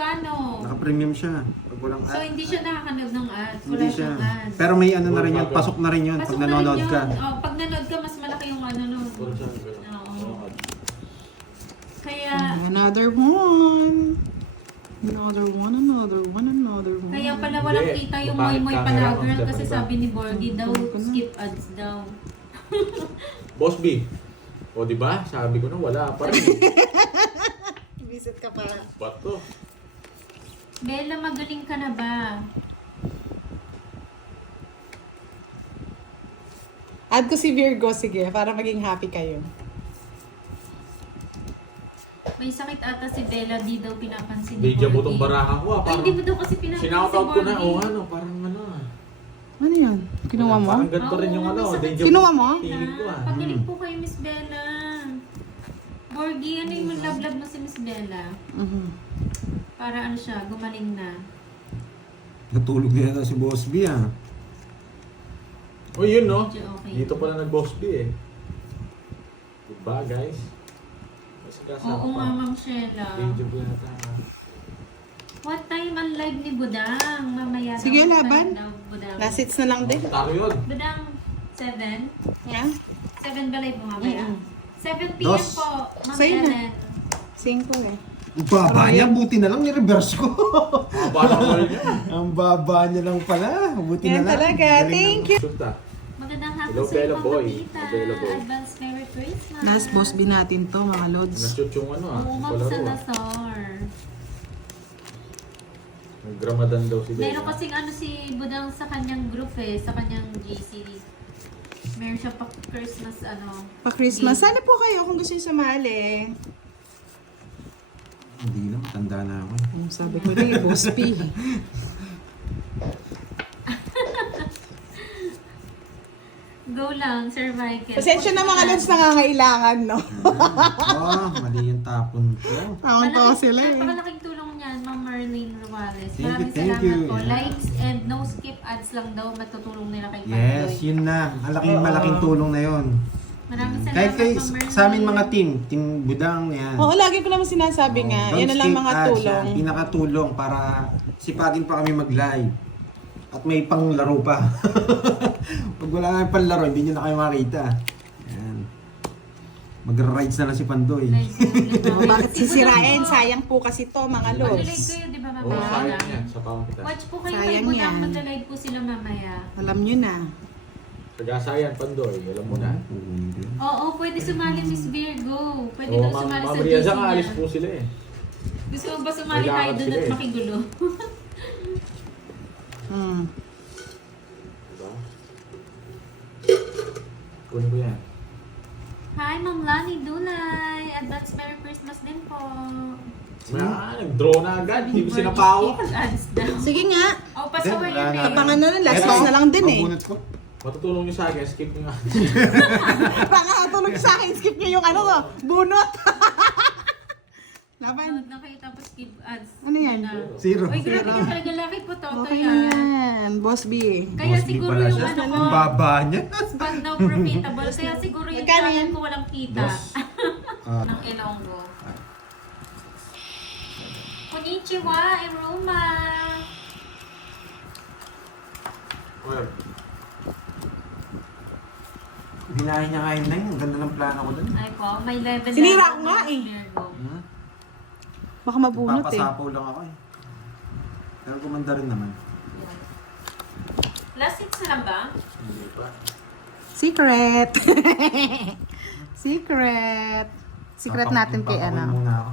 magkano? Naka-premium siya. Pag walang So, hindi siya nakakanood ng ads. Wala Hindi siya. siyang ads. Pero may ano na rin yun, pasok na rin yun Pasok pag na rin nanonood yun. ka. Oh, pag nanood ka, mas malaki yung ano nun. Oo. Kaya, Another one. Another one, another one, another one. kaya pala walang Hindi. kita yung Bakit moy-moy camera pala, on? girl. Dapat Kasi ba? sabi ni Borgie daw, skip ads daw. Boss B. O diba? Sabi ko na wala pa rin. Visit ka pa. Ba't to? Bella, magaling ka na ba? Add ko si Virgo, sige, para maging happy kayo. May sakit ata si Bella, di daw pinapansin ni Bigyan mo Borgie. tong baraha ko Ay, ah. Parang hindi mo daw kasi pinapansin si sinoutout ko na. Borgie. O ano, parang ano ah. Ano yan? Kinuha mo? Parang ganito rin yung Oo, ano. may sakit Danger si Kinuha mo? Bella. Tingin ko ah. Pakilig po kayo, Miss Bella. Borgie, ano yung love-love mo si Miss Bella? Para ano siya, gumaling na. Natulog na yata si Boss B ah. O yun no. Medyo okay. Dito pala nag-boss B eh. Diba guys? Kasi kasama Oo nga, Ma'am Sheila. Danger po yata. What time ang live ni Budang? Mamaya daw. Sige, What laban. time daw, Budang? Last hits na lang din. Taro yun. Budang, 7? Yeah? 7 ba live mo mamaya? 7 p.m. Dos. po, Ma'am Sa'yo na. Ellen. 5 eh. Ang baba niya, buti na lang ni-reverse ko. Mabala ko rin yun. Ang baba niya lang pala. Buti Yan na lang. talaga. Galing Thank na. you. Shoot ah. Magandang hapon Hello, sa Bella iyo, Boy. Tita. Bella Boy. Advance Merry Christmas. Last boss B natin to, mga lods. Nashoot yung ano ah. Oo, Ma'am Palaro ah. Salazar. Nag-Ramadan daw si Bella. Meron kasing ano si Budang sa kanyang group eh, sa kanyang GC. Meron siya pa Christmas ano. Pa-Christmas. Sana po kayo kung gusto nyo sumali. Hindi na, matanda na ako. Sabi ko rin, boss B. Go lang, Sir Michael. Pasensya na mga lods nangangailangan, no? Mali yung tapon ko. Tawang to sila eh. Napakalaking tulong niyan, Ma'am Marlene Ruales. Thank you, Maraming thank salamat you. po. Yeah. Likes and no skip ads lang daw matutulong nila kay Yes, Pandoy. yun na. Malaking tulong na yun. Maraming salamat, Kahit kay, Ma'am Marlene. sa amin mga team Budang, yan. Oo, lagi ko naman sinasabi nga. Don't Yan na lang skip mga ads, tulong. yan. Pinakatulong para sipagin pa kami mag-live. At may panglaro pa. Pag wala kami panlaro, hindi nyo na kayo makita. Yan. Magra-rides na lang si Pandoy. Bakit sisirain? Sayang po kasi to, mga Mag-live lods. kayo, di ba Oo, mamaya? sayang yan. Sa pawang kita. Watch po kayo kay Sayang Budang. yan. Mag-live po sila mamaya. Alam nyo na. Tagasayan, Pandoy. Alam mo na. Oo, pwede sumali Miss Virgo. Pwede Oo, daw sumali sa Ma'am Riaza GC nga, alis niya. po sila eh. Gusto mo ba sumali May tayo lakad doon sila at eh. makigulo? Diba? Kunin ko yan. Hi, Ma'am Lani Dulay. Advance Merry Christmas din po. Nag-draw na agad. Hindi ko sinapawa. Ads daw. Sige nga. Oh, pasaway yun eh. Abangan na lang. Last hits na lang din eh. Pabunot ko. Matutulong nyo sa akin. Skip nyo nga. Baka tulog sa akin. Skip nyo yung ano ko. Bunot. Laban. Nanood na kayo tapos skip ads. Ano yan? Na. Zero. Uy, grabe ka talaga. Laki po to. Okay na yan. Boss B. Kaya Boss B siguro pala yung siya. ano ko, Ang baba niya. pag daw profitable, kaya siguro yung Magkano channel yan? ko walang kita. Ah. Ng Ilonggo. Konnichiwa, Iruma. Well, Binahin niya ngayon na yun. Ang ganda ng plano ko dun. Ay po, may level. Sinira level ko nga ng eh. Virgo. Baka mabunot eh. Papasapaw lang ako eh. Pero kumanda rin naman. Last hits na lang ba? hindi pa. Secret. Secret. Secret natin kay Papakuin ano. muna ako.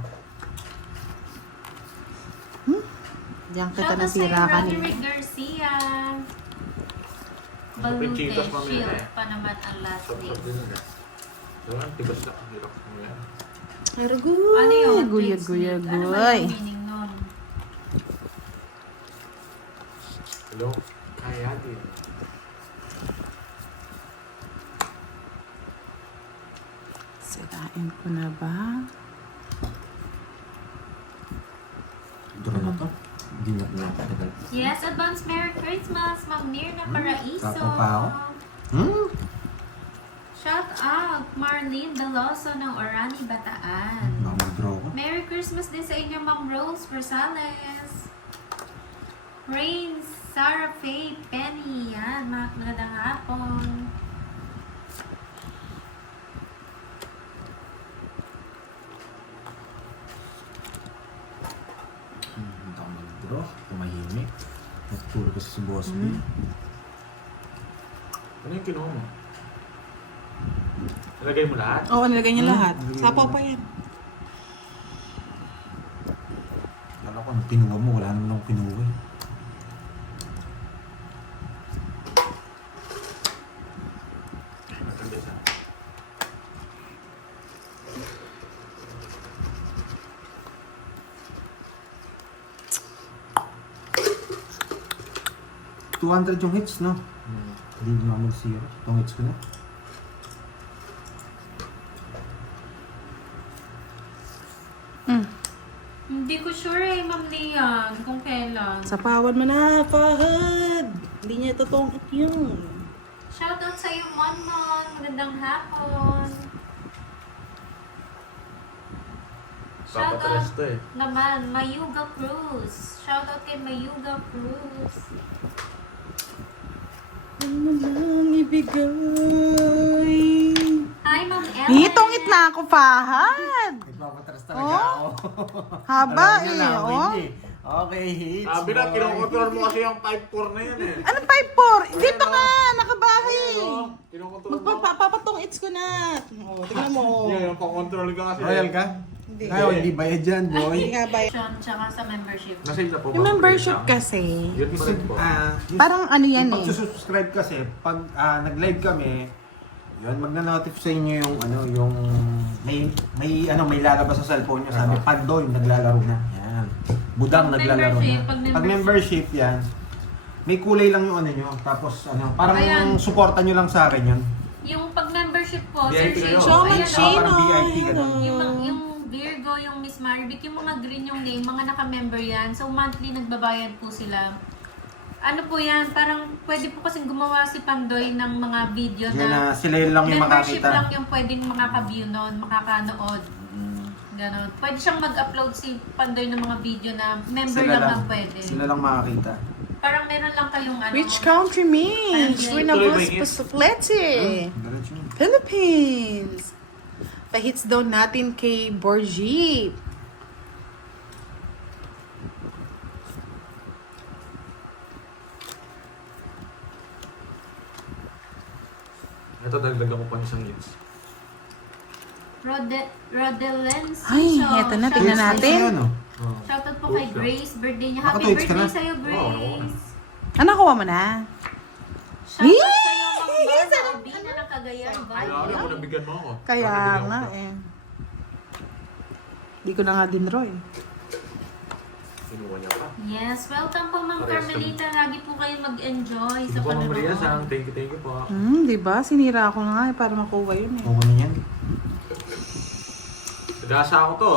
Diyan kita Shoutout nasira sa'yo, kanina. Roderick Garcia. Pichitas Balute, mamaya shield eh. pa naman ang last Sarap name. din yun eh. Diba? Tibas na. Ang hirap mo yan. Arguy. Ano yun? Guya, Plates guya, milk. Ano ba guy. yung meaning nun? Hello? Kaya din. Sirain ko na ba? Ito na to. Hindi na pinapatagal. Yes, advance Merry Christmas, Ma'am Mirna Paraiso. tapo pa ako. Shout out, Marlene Veloso ng Orani, Bataan. Baka mag-draw ko. Merry Christmas. Christmas din sa inyo, Ma'am Rose Rosales. Rain, Sarah Faye, Penny. Yan, magandang hapon. Hindi ako mag-draw. Tumahimik. Nagturo kasi si Boss B. Ano yung kinuha mo? Nalagay mo lahat? Oo, nilagay niya lahat. nilagay Sapaw mo. pa yan. Kala ko, nung kinuha mo, wala naman akong kinuha eh. Natanda siya. $200 yung hits, no? Hindi mo mag-zero. Itong hits ko na. Hindi ko sure eh, Ma'am Lian, kung kailan. Sapawan mo na, Fahad. Hindi niya totoong hit yun. Shoutout sa iyo, Monmon. Magandang hapon. Papatres to eh. Naman, Mayuga Cruz. Shoutout kay Mayuga Cruz. Ano naman ibigay? Hi, Ma'am Ellen. Itong hit na ako, Fahad. Nagpapatras talaga Oh? ako. Haba Alam niyo eh, na, oh. win eh. Okay, hits. Sabi na, boy. kinokontrol mo kasi yung 5-4 na yan eh. Ano 5-4? Hindi pa nga, nakabahay. Kinokontrol mo. Magpapatong hits ko na. Oh, tingnan mo. Yan, yung pang-control ka kasi. Royal ka? Hindi. Ay, hindi bayad dyan, boy. Hindi nga ba? Tsaka sa membership. Nasa na po. Yung membership kasi, Yun pa rin po. parang ano yan Pag eh. subscribe kasi, pag nag-live kami, yun, magna-notify sa inyo yung ano, yung may lalabas sa cellphone niyo, sabi Pandoy naglalaro na. Yan. Budang Pag naglalaro membership, na. pag Pag membership yan, may kulay lang yung ano niyo, tapos ano, parang Ayan. suporta niyo lang sa akin yun. Yung pag membership po, Sir VIP Shane, kayo. So much ayan, shame, parang oh. VIP ganun. yung Virgo, yung Miss Maribik, yung mga green yung name, mga naka-member yan. So monthly nagbabayad po sila. Ano po yan, parang pwede po kasing gumawa si Pandoy ng mga video Yan na na sila yun lang yung membership makakita. lang yung pwedeng makaka-view nun, makakanood. Ganon. Pwede siyang mag-upload si Pandoy ng mga video na member Sila lang pwede. Sila lang makakita. Parang meron lang kayong ano. Which country means? Ay, We're na tuloy ba bus yun? Pasoplete. Diretso yun. Philippines. Pa-hits daw natin kay Borgie. Ito, dagdagan ko pa isang hits. Rodelens. Ay, eto na, tignan natin. Ayun, oh. Oh. Shoutout po kay Grace. Birthday niya. Happy Nakatweets ka birthday na? sa'yo, Grace. Ah, nakuha mo na? Shoutout Yee! sa'yo, Ma'am Norma Albina ng Cagayan. Kaya ako, nabigyan mo ako. Kaya Nabigyan nga ko. eh. Hindi ko na nga din Roy. Kinuha niya pa. Yes, welcome po Ma'am Parehas Carmelita. Lagi po kayong mag-enjoy Sige sa po, Ma'am Maria, panonood. sang thank you po. Diba? Sinira ako na nga eh para makuha yun eh. Okay na yan. Nagasa ako to.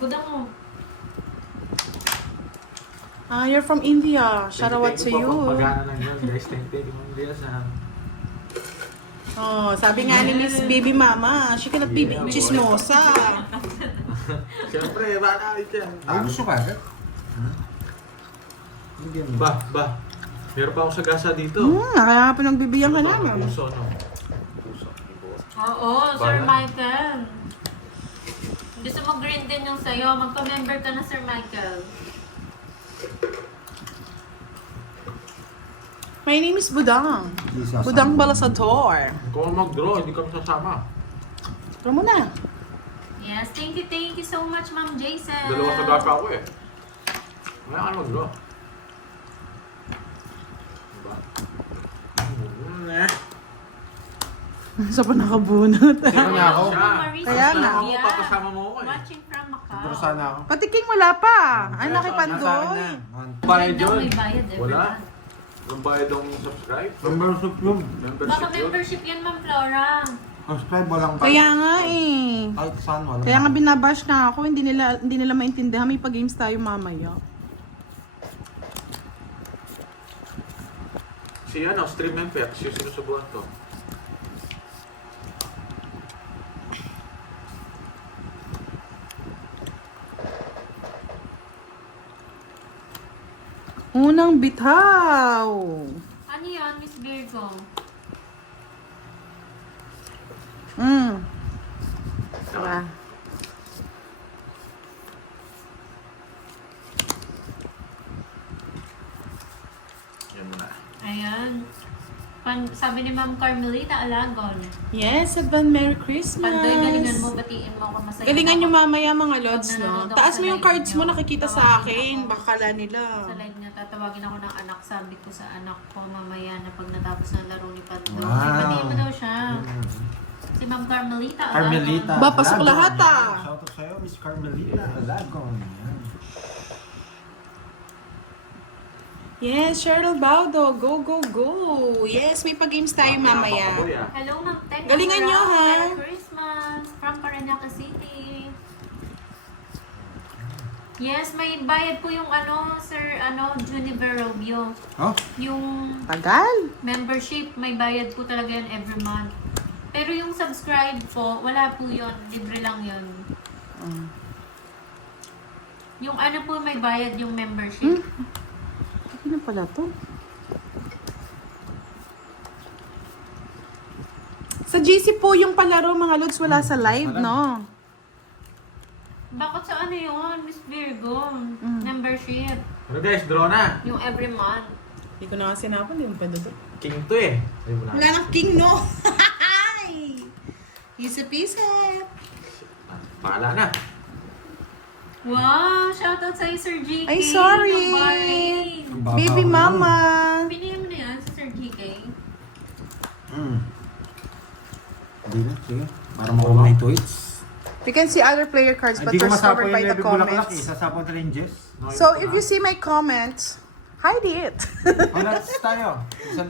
Gudang mo. Ah, you're from India. Shout out to Thank you you. po, pagpagana lang yun, guys. Thank you, Ma'am Maria, sang. Oh, sabi nga ni Miss Baby Mama, she cannot be Yeah, boy. chismosa. Siyempre, baka ulit yan. Ay, gusto ka agad? Hindi yan. Ba. Meron pa akong sagasa dito. Kaya pinagbibigyan ka namin. Puso, no? Puso. Oo, Sir Bayan. Michael. Gusto mo green din yung sa'yo. Magpa-member ka na, Sir Michael. My name is Budang. Hindi sasama. Budang Balasador. Kung mag-draw, hindi kami sasama. Pero mo na. Yes, thank you so much, Ma'am Jason. Dalawa sagasa ako eh. Wala ka mag-draw. Diba? Sa pa nakabunot. Sino na ako? Siya. Kaya nga. Ako, papasama mo ako eh. Watching from Macau. Pero sana ako. Pati King wala pa. Ay, Nasa akin nakipandoy. na. Bayad Daw yun. may bayad every Wala. month. Yung bayad ng subscribe. Membership yun. Baka Membership yun. membership yan, Ma'am Flora. Subscribe, walang Kaya nga eh. Kahit saan, walang Kaya nga binabash na ako, hindi nila maintindihan. May pag-games tayo mamaya. Si ano, Stream MPX, yung sinusubuhan to. Unang bitaw. Ano yun, Miss Virgo? Diba? Yan muna. Ayan. Sabi ni Ma'am Carmelita Alagon. Yes, advance Merry Christmas. Pandoy, galingan mo, batiin mo ako masaya. Galingan nyo ako. mamaya mga lods, Pag no? nanonood ako Taas sa mo yung live cards mo, nyo, nakikita sa tawagin akin. ako. Baka kala nila. Sa live niya, tatawagin ako ng anak. Sabi ko sa anak ko mamaya na pag natapos ng laro ni Pandoy. Wow. Batiin mo daw siya. Si Ma'am Carmelita Alagon. Carmelita. Ba, pasok Alagon. lahat, ah. Shoutout sa'yo, Miss Carmelita. Alagon. Yan. Yes, Cheryl Baudo. Go, go, go. Yes, may pa-games tayo mamaya. Napakaboy, ah. Hello, Ma'am Tek. Galingan nyo, ha? Merry Christmas from Parañaque City. Yes, may bayad po yung Sir Juniper Robio. Oh, Yung Tagal. membership, may bayad po talaga yan every month. Pero yung subscribe po, wala po yun. Libre lang yun. Yung po, may bayad yung membership. Ano pala to? Sa GC po yung palaro mga lods, wala sa live, no? Bakit sa yun, Miss Virgo? Membership. Ano guys, draw na. Yung every month. Hindi ko na kasi napan, hindi mo pwede to. King to eh. Ay, wala. Wala nang king, no? Piece. Paala na. Wow! Shoutout sa'yo, Sir GK. Ay, sorry. ng Bahrain. ang baba Baby ko. mama. Pinili mo na yan sa Sir GK. Hindi na, sige. Para makuha mo na yung tweets. You can see other player cards, but Hindi ko they're masapo covered yung by the Levi Bulaklak eh. comments. Sasapon na rin Jess. No, So, ito if na. you see my comments, hide it. Wala tayo. 1,000. Sir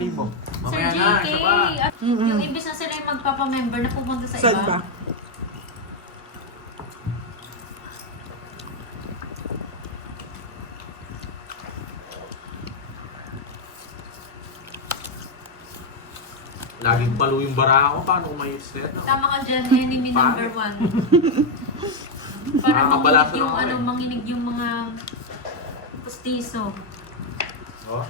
Mamaya na, GK, isa pa. at yung ibig na sila yung magpapamember na pupunta sa Saan iba. ba? Laging palo yung bara ako. Paano kumayos na yan? no? Tama ka dyan, enemy number 1. Para Nakakabalaso manginig yung lang ako eh. manginig yung mga pustiso. Oh.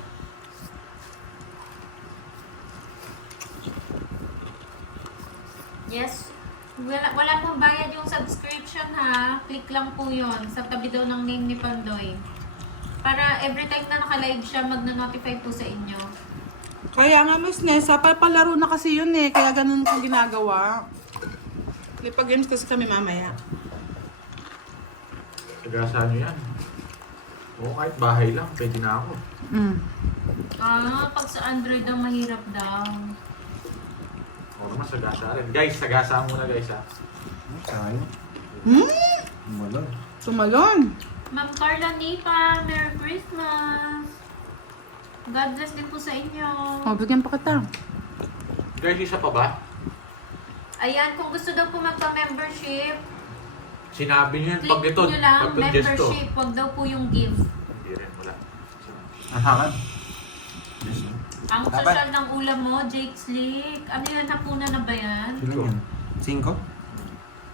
Yes. Wala pong bayad yung subscription ha. Click lang po yon sa tabi daw ng name ni Pandoy. Para every time na naka-live siya, magna-notify po sa inyo. Kaya nga, Miss Nessa, palaro na kasi yun eh. Kaya ganun ko ginagawa. May pag-games kasi kami mamaya. Tagasaan nyo yan. Oo, kahit bahay lang. Pwede na ako. Pag sa Android daw mahirap daw. Oo naman, sagasa rin. Guys, sagasa muna guys ha. Sayang. Malon. Tumalon. Ma'am Carla Nipa, Merry Christmas! God bless din po sa inyo. O, bigyan pa kita. Guys, isa pa ba? Ayan, kung gusto daw po magpa-membership, Sinabi nyo yan pag click ito. nyo lang, Pag pag-guest to. membership. Wag daw po yung gift. Hindi rin, wala. Ang hakad. Yes. Ang Dapat. social ng ulam mo, Jake Slick. Ano yan, hapunan na ba yan? Sino yan? 5?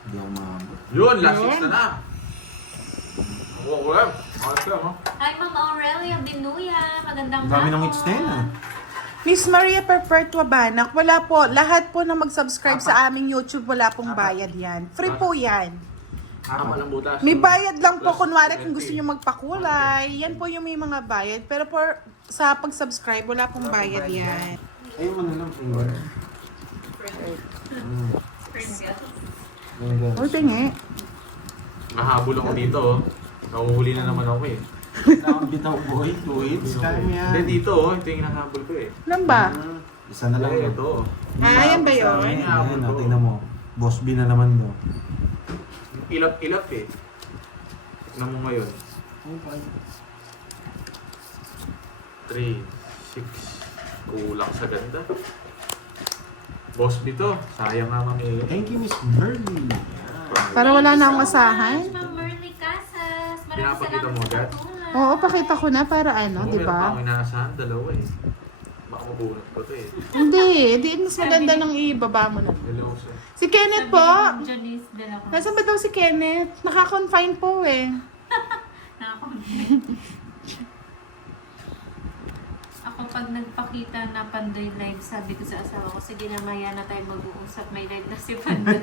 Hindi ako maabot. Yun, last Yun. 6 na na. Oo, wala. Ayos lang, no? Hi, Ma'am Aurelia Binuya. Magandang Ang dami ng hits na yun, ah. Miss Maria Perpetua Banak, wala po. Lahat po na mag-subscribe sa aming YouTube, wala pong bayad yan. Free po yan. Tama ng butas. May bayad lang po, kunwari kung gusto nyo magpakulay. Yan po yung may mga bayad. Pero sa pag-subscribe, wala pong bayad yan. Ayun mo na lang. Finger. O, tingi. Nahabol ako dito, oh. Nahuhuli na naman ako eh. Ang bitaw boy, 2 hits. Kaya mo yan. Hindi dito, oh. Ito yung nahabol ko eh. Ilan ba? Isa na lang. Eh, yun. ito. Ayan ba yun? Ayan, tingnan mo. Boss B na naman do. Ilap-ilap eh. Tignan mo ngayon. 3, 6. Kulang sa ganda. Boss dito. Sayang nga mami. Thank you, Miss Burley. Para wala na akong Thank you so asahan. much, Ma'am Merly Casas. Maraming Pinapakita mo salamat sa agad? patulan. Oo, pakita ko na para ano, Oo, di meron pa ba? akong inaasahan. Dalawa eh. Baka mabunot ko to eh. Hindi, mas maganda nang ibaba mo na. Hello, sir. Si Kenneth po. Sabihin ng Janice de la Cruz. Nasaan ba daw si Kenneth? Naka-confine po eh. Nakakamit. pag nagpakita na Pandoy live, sabi ko sa asawa ko, sige na maya na tayo mag-uusap, may live na si Pandoy.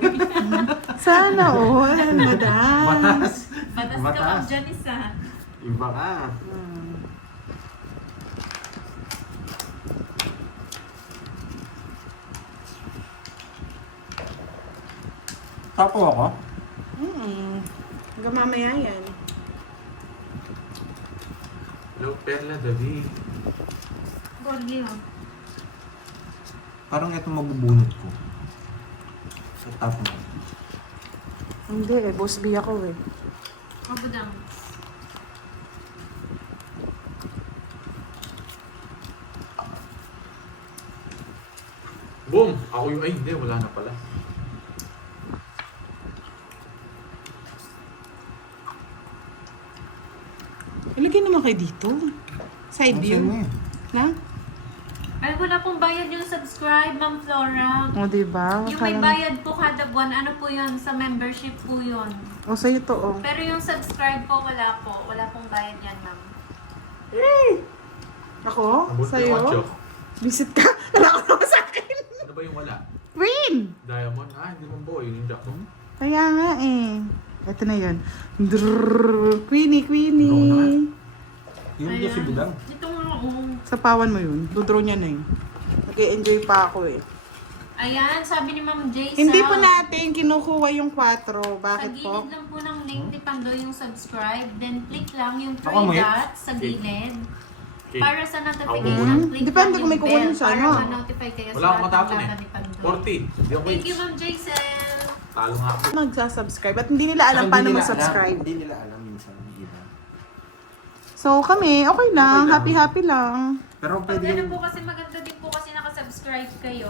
Sana all, madam. Batas. Batas ka Ma'am Janice ah. Iba ka. Tapo ako? Hanggang mamaya yan. Hello, Perla, David. Borgi oh. Parang ito mabubunot ko. Sa tapo mo. Hindi eh, boss B ako eh. Mabudang. Boom! Ako yung, ay hindi, wala na pala. Ilagay naman kayo dito. Side Ang view. sino eh? Na? Ay, wala pong bayad yung subscribe, Ma'am Flora. O, diba? Yung may bayad po kada buwan, ano po yun? Sa membership po yun. O, sa'yo to, oh. Pero yung subscribe po, wala po. Wala pong bayad yan, ma'am. Ako? Nabuti yung Sa'yo? 8. Visit ka? Wala ko naman sa akin. Ano ba yung wala? Green! Diamond? Ah, hindi mo boy. Yung jack mo. Kaya nga eh. Ito na yun. Drrrr. Queenie, Queenie. Yung ito si Budang. Ito nga, oh. Sa pawan mo yun. Dudro niya na yun. Nag-enjoy pa ako eh. Ayan, sabi ni Ma'am Jason. Hindi po natin kinukuha yung 4. Sa Bakit gilid po? lang po ng link ni Pandoy yung subscribe. Then click lang yung Ako mo 3 yun? dots sa gilid. Okay. Para sa notification, Mhm. click Depende lang kung may yung kukunin bell sa para ano. ma-notify kayo Wala sa akong lahat ng matapon data eh. ni Pandoy. 40. Hindi ako Thank you, Ma'am Jason. Talo nga ako. Magsasubscribe at hindi nila alam Saka paano hindi nila mag-subscribe. alam. Hindi nila alam minsan. Iba. So kami, okay lang. Okay lang. Happy-happy lang. Pero Pag pwede ano yung... po kasi maganda din po kasi nakasubscribe kayo.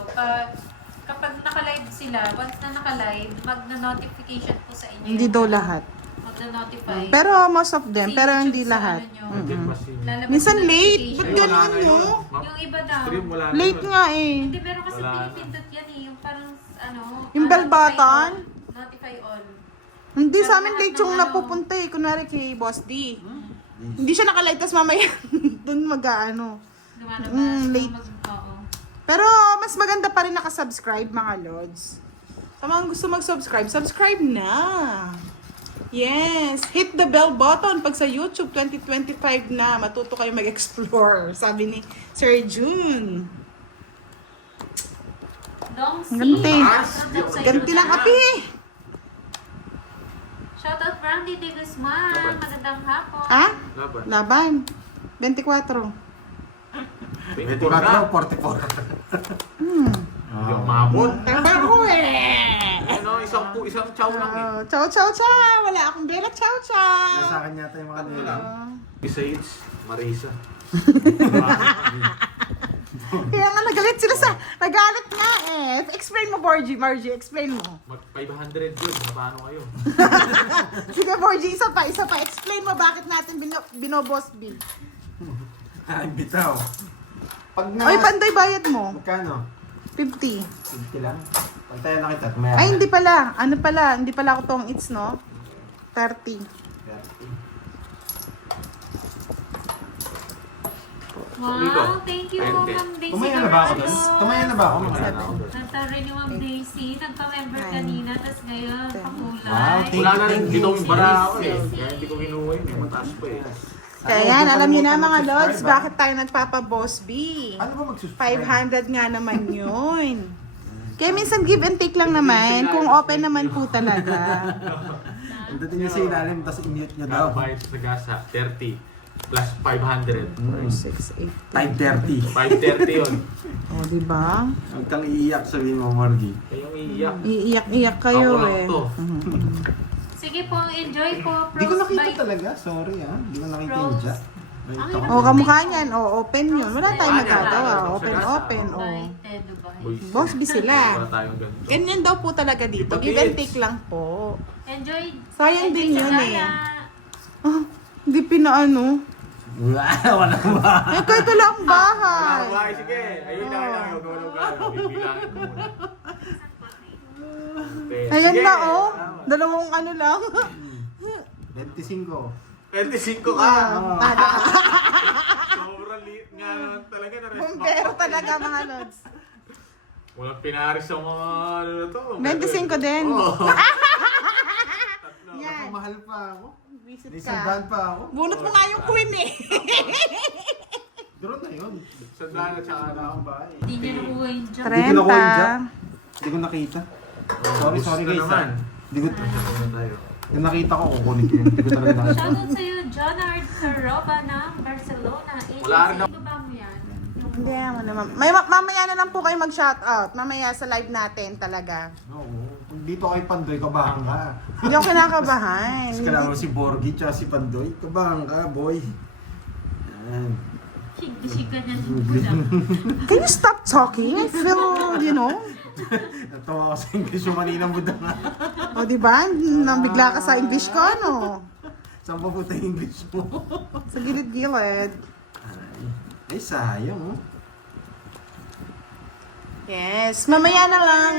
Kapag naka-live sila, once na naka-live, magna-notification po sa inyo. Hindi daw lahat. Magna-notify. Pero most of them, Si pero YouTube hindi sa lahat. ano nyo. Hindi Mm-mm. mas yun. Lalabas Minsan yung late. notification. Ba't Wala ganun, na yun. no? Ma'am, Yung iba daw. stream, wala na Late yun. nga eh. Hindi, pero kasi Wala na. pinipindot yan eh. Yung parang ano. Yung bell notify button? all. Notify all. Hindi Pero sa amin lahat late ng yung ano- napupunta eh. Kunwari kay Boss D. Hindi siya nakalight, tas mamaya dun mag-ano. Lumalabas. Late. Oo. Pero mas maganda pa rin nakasubscribe mga lods. Sa mga gusto mag-subscribe, subscribe na. Yes, hit the bell button pag sa YouTube 2025 na matuto kayo mag-explore, sabi ni Sir June. Dong C. Ganti. Shoutout sa'yo Ganti ng na. kape. Shoutout Brandy de Guzman. Magandang hapon. Ha? Laban. Laban. 24. 24, 44. Hindi ako maabot. Trabaho eh. Ano, isang chow lang eh. Ciao, ciao, ciao. Wala akong bela. Ciao, ciao. Nasa akin yata yung mga nila. Besides, Marisa. Kaya nga nagalit sila sa... Nagalit nga eh. Explain mo, Margie. Explain mo. Mag 500 yun. Paano kayo? Sige, Borgie, isa pa. Explain mo bakit natin binoboss B. Ay, bitaw. Pag na... Oy, Pandoy, bayad mo. Magkano? 50. 50 lang. Pantayan na kita. at maya Ay, na. hindi pala. Ano pala? Hindi pala ako tong eats, no? 30. 30. Wow, thank you, Thank you. Ma'am Daisy. Tumaya na ba ako doon? Dorado. Tumaya na ba ako? Nagtari ni Ma'am Daisy. Nagpa-member Nine. kanina, tapos ngayon, pakulay. Wow, Wala na rin. Thank you. Gitong bara ako eh. Kaya hindi ko kinuha yun. May mataas pa eh. Kaya yan, alam niyo na mga lods, bakit tayo nagpapa-boss B? Ano ba mag-subscribe? 500 nga naman yun. Kaya minsan give and take lang naman, kung open naman po talaga. Dating niya sa ilalim, tapos i-mute niya daw. Bayad sa gasa, 30 plus 500. 6, 5:30. 8. 530 yun. O, diba? Huwag kang iiyak, sabihin mo, Margie. Kaya yung iiyak. Iiyak-iyak kayo Ako lang eh. to. Sige po, enjoy po. Di ko nakita Frostbite. talaga, sorry ah. Di ko nakita yung jack. Wait, Ang ako. O, kamukha niyan. O, open yun. Wala tayong Frostbite. magagawa. Frostbite. Open, open. O. Dubai, Dubai. Boys. Boss B sila. Wala tayong ganito. Ganyan daw po talaga dito. Give and take lang po. Enjoy. Sayang enjoy din sa yun eh. gala. Ah, hindi pinaano. Wala ba? Eh, kahit wala ang bahay. Okay, sige. Ayun lang lang. Huwag ka. Bibilangin mo muna. Okay, Ayan sige. na oh. Dalawang ano lang. 25. 25 ka. Ah, tada ka. Sobrang liit nga naman talaga na rin. ka mga lods? Walang pinaris sa mga ano na to. 25 din. Oo. Yan. Mahal pa ako. Visit Nisandahan ka. pa ako. Bunot mo nga yung queen eh. Doon na yun. Sandaan at saka na ang bahay. Hindi niya nakuha yung job. Hindi ko nakuha yung jack. 30. Hindi ko nakita. Sorry Gusto guys. naman. Hindi ko, Ano tayo? yung nakita ko, kukunin ko yun. Hindi ko talaga nakita. Shoutout sa'yo, Jonard Caroba ng Barcelona. Wala rin Agency. Ba mo yan? Hindi mo naman. Mamaya na lang po kayo mag-shoutout. Mamaya sa live natin talaga. Oo. Kung dito kay Pandoy, kabahan ka. Hindi ako kinakabahan. Tapos kailangan mo si Borgie tsaka si Pandoy. Kabahan ka, boy. Yan. Shigda-shigda niya dito. Can you stop talking? I feel, you know. Natawa ko sa English yung kaninang buda nga. O diba? Nambigla ka sa English ko, ano? Saan pa puta yung English mo? Sa gilid-gilid. Ay, sayang oh. Yes. Mamaya na lang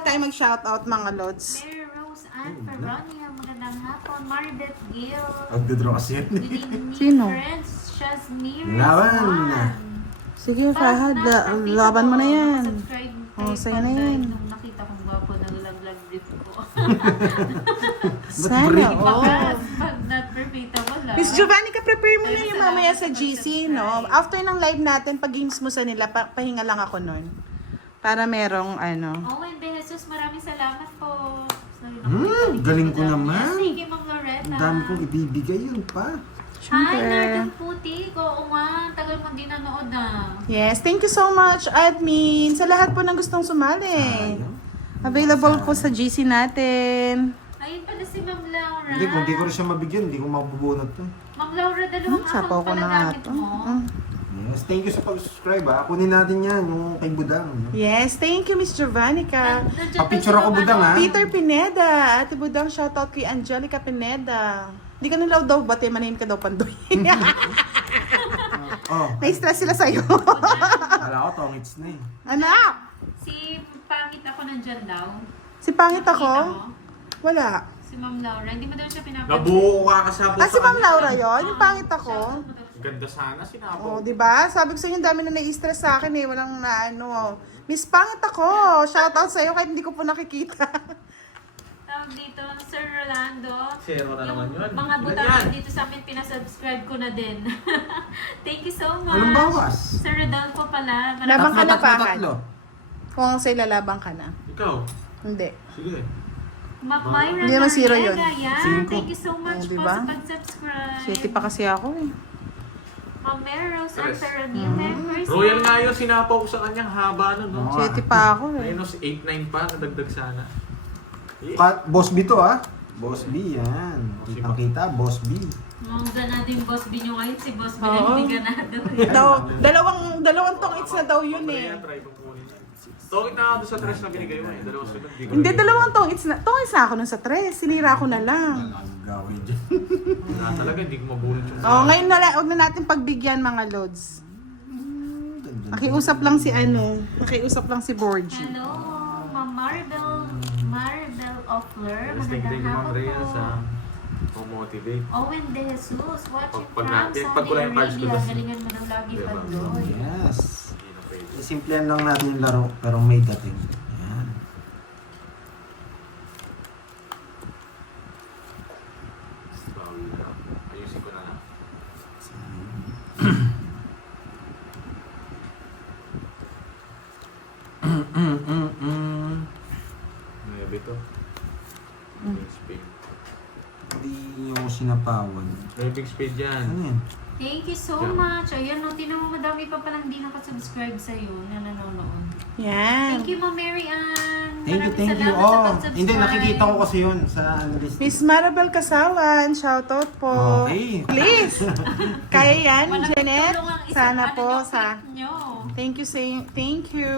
tayo mag-shoutout mga lods. Mary Rose Ann Ferronia. Magandang hapon. Maribeth Gill. Magdodraw kasi yan. Good evening, Sino? friends. Shazmir Laban. Swan. Sige, Fahad. Laban mo na yan. Subscribe Oh, sa'yo na yan. Nung nakita kong gwapo, nag-lag brief ko. Sana, break? oo. Pag not perfectable ah. Miss Giovanni, prepare mo na yung mamaya sa GC, no? After ng live natin, pag games mo sa nila, pahinga lang ako nun. Para merong ano. Owen De Jesus, maraming salamat po. Sorry, Galing ko naman. Yes, thank you, Ma'am Loretta. Ang dami kong ibibigay yun pa. Hi, Siyempre. Nardang Putik. Oo nga, tagal mo din nanood na. Yes, thank you so much, admin. Sa lahat po ng gustong sumali. Sayang. Available po sa GC natin. Ayun pala si Ma'am Laura. Hindi, kung di ko rin siya mabigyan, hindi ko mabubunot to. Ma'am Laura, dalawang Sapaw account ko pala na nga gamit to. mo. Yes, thank you sa pag-subscribe ha. Kunin natin yan, yung kay Budang. Yes, thank you, Miss Giovannica. Nandiyan Pa-picture pa si ako, Ma'am Budang, ano, ha? Peter Pineda. Ate Budang, shoutout kay Angelica Pineda. Hindi ka nalaw daw, bate manahim ka daw, Pandoy. Oh, Na-stress sila sa'yo. kala ko tongits na eh. Anak! Si Pangit ako nandyan daw. Si Pangit Nakita ako? mo? Wala. Si Ma'am Laura. Hindi mo daw siya pinapansin. Nabuo ka kasabot Ah, si Ma'am Laura yon. Yung Pangit ako. Shoutout mo daw siya. Ganda sana sinabi. Oh, di ba? Sabi ko sa inyo, ang dami na na-stress sa akin eh. Walang na ano. Miss Pangit ako. Shoutout sa'yo kahit hindi ko po nakikita. Tawag dito, Sir Rolando. Zero na naman yun. Mga Ilan butang yan? dito sa amin, pinasubscribe ko na din. Thank you so much. Walang bawas. Sir Rodolfo pala. Labang ka na, Tatlo, Fahad. tatlo. Kung sa'yo lalabang ka na. Ikaw? Hindi. Sige. Ma'am Myra Hindi naman zero Noriega, yun. yan. Cinco. Thank you so much Oh, po diba? sa pag-subscribe. Shitty pa kasi ako eh. Ma'am Mary Rose Tres. Anferonia, Merry Christmas. Royal nga yun, sinapaw ko sa kanyang haba nun, no? Oo. Shitty pa ako eh. Ayun, 8-9 pa, nadagdag sana. Boss B to ha? Boss B yan. Kitang-kita, Boss B. Mga ganado yung Boss B nyo ngayon. Si Boss B Oo. na hindi ganado. eh. Dalawang tongits na daw yun eh. Try kong kunin yan. Tawid na ako doon sa tres na binigay mo eh. Dalawang sunod. Hindi, dalawang tongits na. Tongits na ako nun sa tres. Sinira ko na lang. Walang gawin dyan. Wala talaga, hindi ko mabulot yung Oh, ngayon na lang, huwag na natin pagbigyan mga lods. Nakiusap lang si ano, nakiusap lang si Borgie. Hello, Ma'am Maribel Offler. Yes, thank you, Magandang Ma'am hapon Rhea, po. sa pag-motivate. Owen De Jesus, watching Pag from natin- Saudi pag wala yung cards ko Arabia. doon. Galingan mo daw lagi, Diba? Pandoy. Yes. Hindi na pwede. Simplihan lang natin yung laro, pero may dating. Yan. Bawal na. Ayusin ko na lang. Nuebe to. Spade. Hindi nyo sinapawan. Nuebeng spade yan. Ano yan? Thank you so much. Ayan, no, tinan mo madami pa palang di nakasubscribe sa'yo na nanonood. Yan. Thank you, Ma'am Mary Ann. Thank you. Salamat sa Oh, pag-subscribe. hindi, nakikita ko kasi yun sa list. Miss Maribel Kasawan, shoutout po. Okay. Please. Kaya yan, Walang Janet. tulong ang isang Sana ano po nyo, sa... click nyo. Thank you.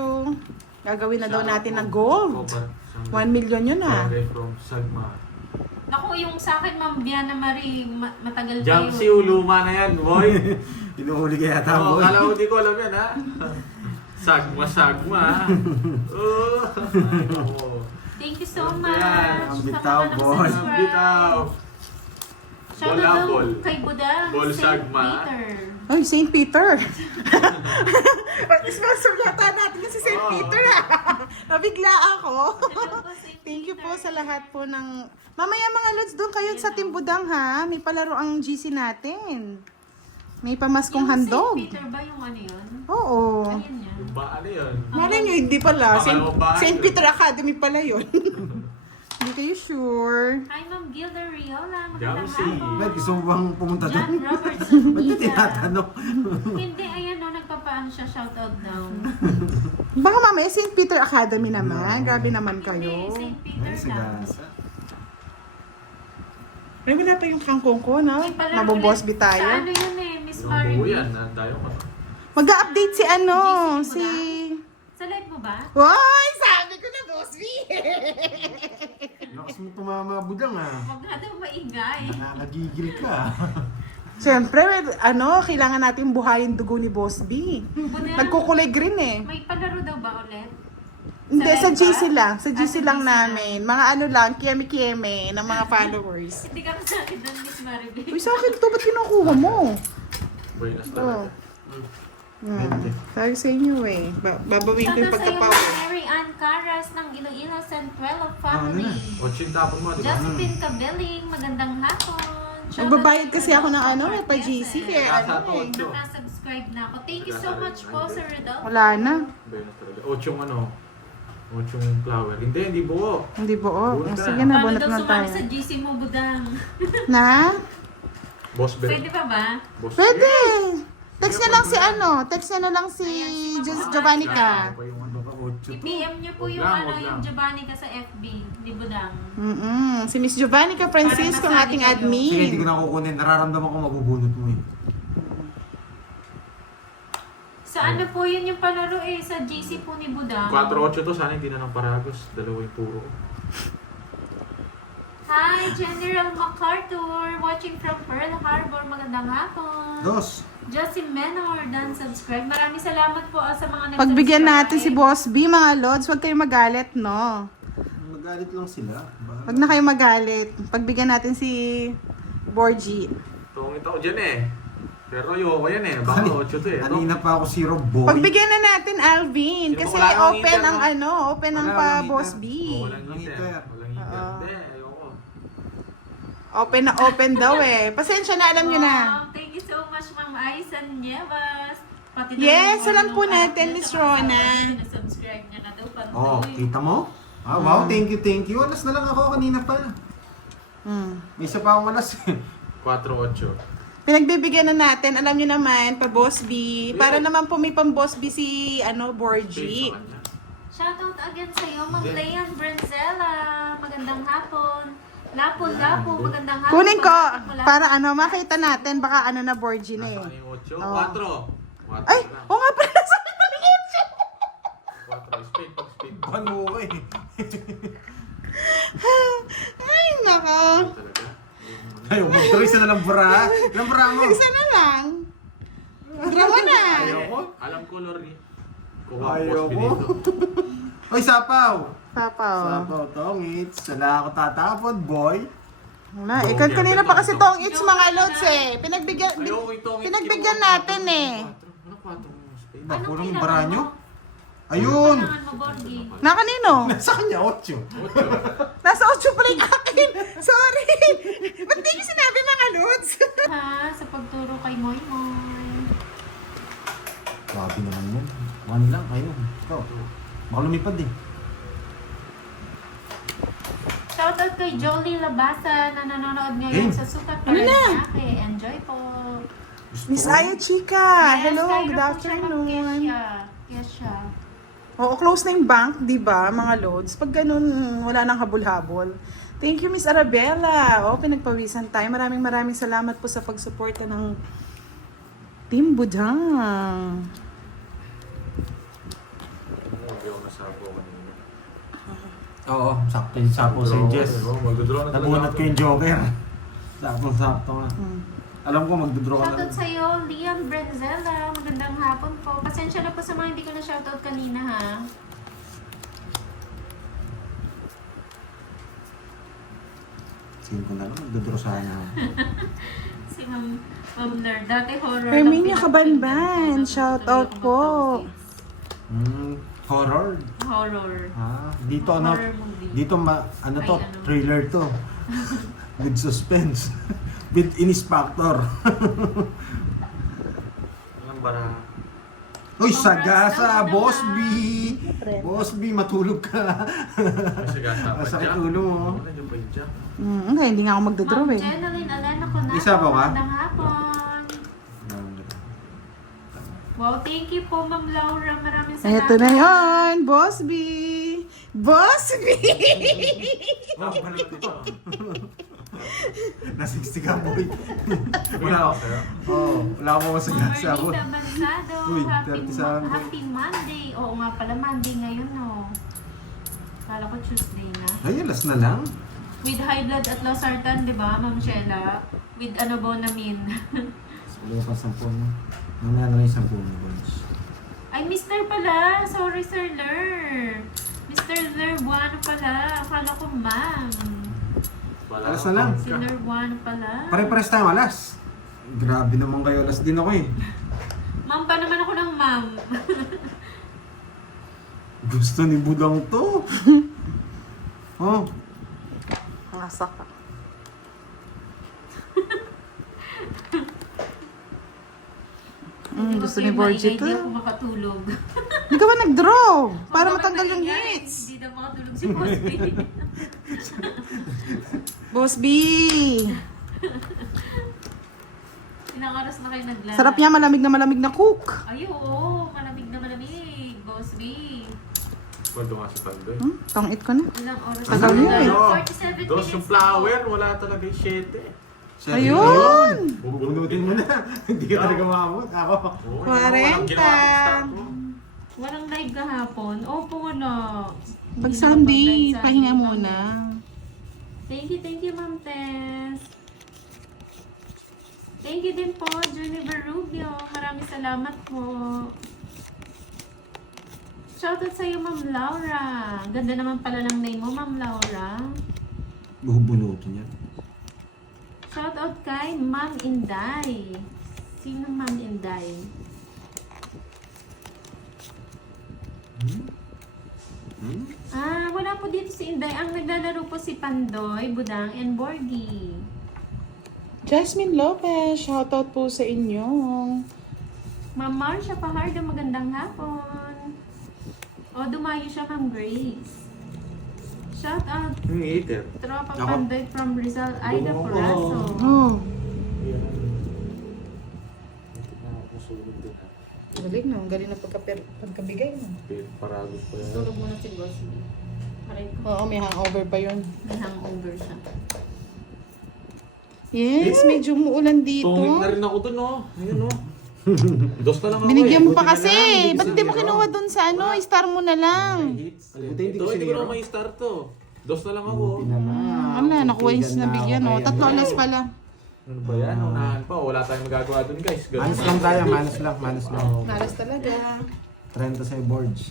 Gagawin na daw natin ng gold. 1 million yun ah. Okay, from Sagma. Naku, yung sa akin, Ma'am Biana Marie, matagal Jump pa si yun. Uluma na yan, boy. Inuhuli kaya Oo, tamo. kala ko di ko alam yan, ha? Sagma, ha? Oo. Thank you so Yan. much. Ang Sa bitaw, mga boy. nakasubscribe. Bitaw. Shout Bola, out daw ball. kay Budang. Ball Saint Sagma. Peter. Ay, St. Peter. Sponsor yata natin si St. Peter. Nabigla ako. Hello po, St. Thank you po Peter. sa lahat po ng... Mamaya mga lods, doon kayo sa Timbudang ha. May palaro ang GC natin. May pamaskong handog. Yung St. Peter ba yung ano yun? Oo. Ayan yan. Yung ba, ano yun? Malay nyo, hindi pala. Akala mo ba? St. Peter Academy pala yun. Hindi kayo sure. Hi, Ma'am Gilda Riola. Dami Magandang si- hapon. Ba't gusto mo bang pumunta John doon? Robertson. Ba't ka Ida. tinatanong? Hindi, ayan o, nagpapaano siya, shoutout daw. Baka mamaya St. Peter Academy naman. Grabe naman kayo. Hindi, St. Peter Ay, lang. sagasa. Ay, wala pa yung kangkong ko, no? May palaro Mabobosby ulit. Sa tayo. ano yun eh, Miss Yung buo Marie. yan, tayo ka. Mag-update si ano, GC mo si... Sa live mo ba? Hoy! Sabi ko na, Boss V! Lakas mo tumamabudang ah. Huwag nga daw maingay. Nakagigil ka. Siyempre, ano, kailangan natin buhayin dugo ni Boss B. Buti Nagkukulay green eh. may palaro daw ba ulit? Hindi, Sa sa live GC ba? lang. Sa Ah, GC sa lang GC namin. Mga ano lang, kieme-kieme ng mga followers. Hindi ka masakit doon, Miss Maribel. Uy, sa akin to, ba't kinukuha mo? Buenas Oh. talaga. Sabi sa inyo eh. Babawin ko yung Shoutout sa'yo, pagkapaw. Ma'am Mary Ann Caras ng Iloilo Centrelo Family. Ah, O, tapon mo, di ba? Josephine Cabeling, magandang hapon. Shoutout Magbabayad sa'yo, kasi ako ng ano, Rodolfo pa GC Marquez. kaya ano eh. Nakasubscribe na ako. Thank you so much po, Sir Rodolfo. Wala na. Buenas talaga. Ochong ano? Ochong flower. Hindi buo. Hindi buo. Bunot ka. Sige na, Paano bunot daw na sumali tayo. sa GC mo, Budang? Na? Boss Ben. Pwede pa ba? Boss Pwede! Ben. Text niya lang si ano, text niya na lang si Giovannica. Pa yung ano. Baka 8 to. I-PM niyo po Wag yung lang, ano, wag lang. yung Giovanni ka sa FB ni Budang. Si Miss Giovannica Francisco, ang ating Para masali Sige, hindi ko admin. na kukunin. Nararamdaman ko mabubunot mo eh. Sa ano po yun yung palaro eh, sa GC po ni Budang. 4-8 to, sana hindi na ng Paragos. Dalawa yung puro. Hi, General MacArthur, watching from Pearl Harbor. Magandang hapon. Dos. Josie Menor, dan subscribe. Maraming salamat po sa mga nag-subscribe. Pagbigyan natin si Boss B, mga lods, huwag kayong magalit, no? Magalit lang sila. Huwag na kayong magalit. Pagbigyan natin si Borgie. Tungit ako dyan eh. Pero ayoko yan eh. Baka 8 to eh. Kanina pa ako si Rob Boy. Pagbigyan na natin, Alvin. Sino Kasi wala nang open heater, ang no? ano, open ang Wala pa nang Boss heater. B. Walang heater. Walang heater. Oo. Hindi, ayoko. Open na open daw eh. Pasensya na, alam nyo na. Wow, thank you so much, Ma'am Aisan Nievas. Pati Yes, yung alam po ano, natin, anak Miss niya, saka Rona. asawa niya, sinasubscribe niya na daw. Oh, Pandoy. kita mo? Ah, wow, thank you, thank you. Alas na lang ako kanina pa. May isa pa akong alas eh. 4-8. Pinagbibigyan na natin, alam nyo naman, pa Boss B. Para naman po may pang Boss B si Borgie. Shoutout again sa'yo, Ma'am Leon Brenzella. Magandang hapon. Lapo, magandang hapon. Kunin ko, Pagdating mo lang. para makita natin, baka na Borgie na eh. Nasaan yung 8? Oh. 4. 4 Ay, lang. o nga pala, sabi ko ng 4. Speed, pag speed. Ano ka eh. Ay, nako. Talaga. Ayaw, mag-draw isa na lang bra. Ilang bra mo? Isa na lang. Draw na. Ayoko. Alam ko, Lori. Kuha ko Ayoko. boss dito. Oy, sapaw. Papaw. Sapaw, tongits. Sala ako tatapon, boy. Wala, eh, kanina pa kasi tong it's mga loads eh. Ayoko itong Pinagbigyan natin eh. Ano 4 mo? Speed. Ba, Anong purong kailangan bra nyo? mo? Ayun. Kailangan mo, Borgie. Na kanino? Nasa kanya, 8. 8. Nasa 8 pa rin akin. Sorry. Ba't di ko sinabi mga loads? Ha, sa pagturo kay Moy Moy. Grabe naman yun. 1 lang, ayun. Ito. Baka lumipad eh. Shoutout kay Jolie Labasa na nanonood ngayon Eh, sa Sukat ano na? Paranaque. Enjoy po. Miss Aya Chica. Yes, Hello, Kyra good po siya, Ma'am afternoon. Kesha. Oo, close na yung bank, di ba, mga loads? Pag ganun, wala nang habol-habol. Thank you, Miss Arabella. O, pinagpawisan tayo. Maraming salamat po sa pagsuporta ng Team Budang. Ayaw na sapo kanina. Oo, sakto yung sapo sa Jess. Magdodraw na talaga. Nabunot ko yung Joker. Sakto nga. Alam ko magdodraw ka na. Shoutout sa'yo, Leon Brenzella. Magandang hapon po. Pasensya na po sa mga hindi ko na shoutout kanina ha. Sin ko na lang, magdodraw sana. Si si Ma'am Ler. Dati horror. Herminia lang Kabanban, pinapakinggan ko. shout Natutuloy out ako po. mag-outfits. Horror. Horror. Dito Horror movie. dito ano to, Ay, ano. thriller to. With suspense. With inis factor. Ang bara. Uy, Congrats sagasa, naman, Boss B! Siyempre. Boss B, matulog ka. Kasi gasa pa Masakit dyan. ulo mo. Nandiyan pa yung dyan. Okay, hindi nga ako magdodraw Ma'am eh. Jeneline Alena ko na. Isa pa ba? Magandang hapon. Wow, thank you po Ma'am Laura. Maraming salamat. Eto na yun, Boss B! Boss B! Oh, balot ito. Nasigsig ka, boy. Wala ako sa'yo. Wala akong Ma'am masagasa ako. Marlita Bansado. Uy, happy, 37. happy Monday. Oo nga pala, Monday ngayon, no. Kala ko Tuesday na. Ay, alas na lang. With high blood at losartan, di ba, Ma'am Sheila? With ano, Bonamine. Wala pa 10 mo. Nanalo na yung 10 mo, boys. Ay, Mr. pala. Sorry, Sir Ler. Mr. Ler Buano pala. Akala ko, Ma'am. Wala Alas akong na lang. Si pangka. Ler Buano pala. Pare-pares tayo alas. Grabe naman kayo, alas din ako eh. Ma'am pa naman ako ng ma'am. Gusto ni Budang to. Oh, Asa ka. Gusto ni Borgie to. Hindi ako makatulog. Hindi ka ba nag-draw? Para Bakit matanggal yung nangyari? hits. Hindi daw makatulog si Boss B. Boss B! Ilang oras na kayo naglala? Sarap niya, malamig na cook. Ay, oo. Malamig na malamig. Boss B. Kwento nga si Pandoy. Tong-it ko na. Ilang oras Tagal na yun naglala? eh. 47 Dos minutes yung na flower, po. wala talaga yung 7. Ayun! Bubunutin mo na. Hindi ka talaga makamot. Ako. 40. Walang live kahapon. Opo, wala. Pag Hindi Sunday, nakapag-live sa pahinga akin. muna. Thank you, Ma'am Tess. Thank you din po, Juniper Rubio. Maraming salamat po. Shoutout sa'yo, Ma'am Laura. Ganda naman pala ng name mo, Ma'am Laura. Bubunutin yan. Shoutout kay Ma'am Inday. Sino Ma'am Inday? Wala po dito si Inday. Ang naglalaro po si Pandoy, Budang, and Borgie. Jasmine Lopez, shoutout po sa inyo. Ma'am Marcia Pahardo, magandang hapon. O, dumayo siya, Ma'am Grace. Shout out, Yung eater. Tropa Ako. Pandoy from Rizal, Aida Oo. Corazo. Oh, Yan. Hindi na ako sulit din. galing no. Galing na pagkabigay mo. Paragos pa yan. Tulog muna si Boss B. Aray ko, Oo, may hangover pa yun. may hangover siya. Yes, medyo umuulan dito. Tungit na rin ako dun, oh. Ayun, oh. Dos na lang ako Binigyan mo eh. pa Buti na kasi. lang, Ba't di mo kinuha dun sa ano? Star mo na lang. Buti Ito, hindi ko hindi ko sinira. na may start to. Dos na lang ako. Buti na lang. Ano, nakuha yung nabigyan. Oh. Tatlo alas pala. Ano ba yan? Unahan pa. Wala tayong magagawa dun, guys. Ganun. Manos lang tayo, manos lang, manos lang. Oo. Nalas talaga. 30 sa'yo boards.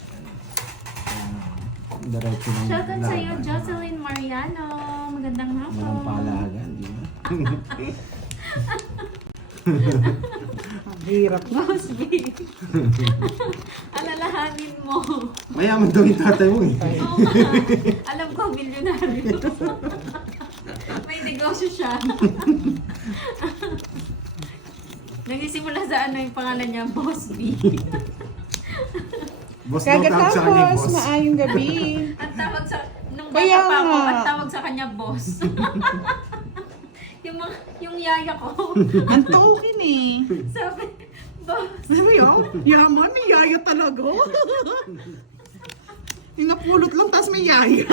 Diretso ng Shoutout laban. sa'yo, Jocelyn Mariano. Magandang hapon. Walang palahagan, di ba? Ang hirap na. Boss B. Alalahanin mo. Mayaman daw yung tatay mo eh. Oo nga. Alam ko, milyonaryo. May negosyo siya. Nagsisimula sa ano yung pangalan niya, Boss B. Boss daw tawag sa kanya, Kagatapos, boss. maayong gabi. Ang tawag sa, nung Kaya bata pa ako, nga. ang tawag sa kanya, Boss. yung yaya ko, Ang token eh. sabi, Boss. Sabi oh, yaman, may yaya talaga. Inapulot lang, tas may yaya.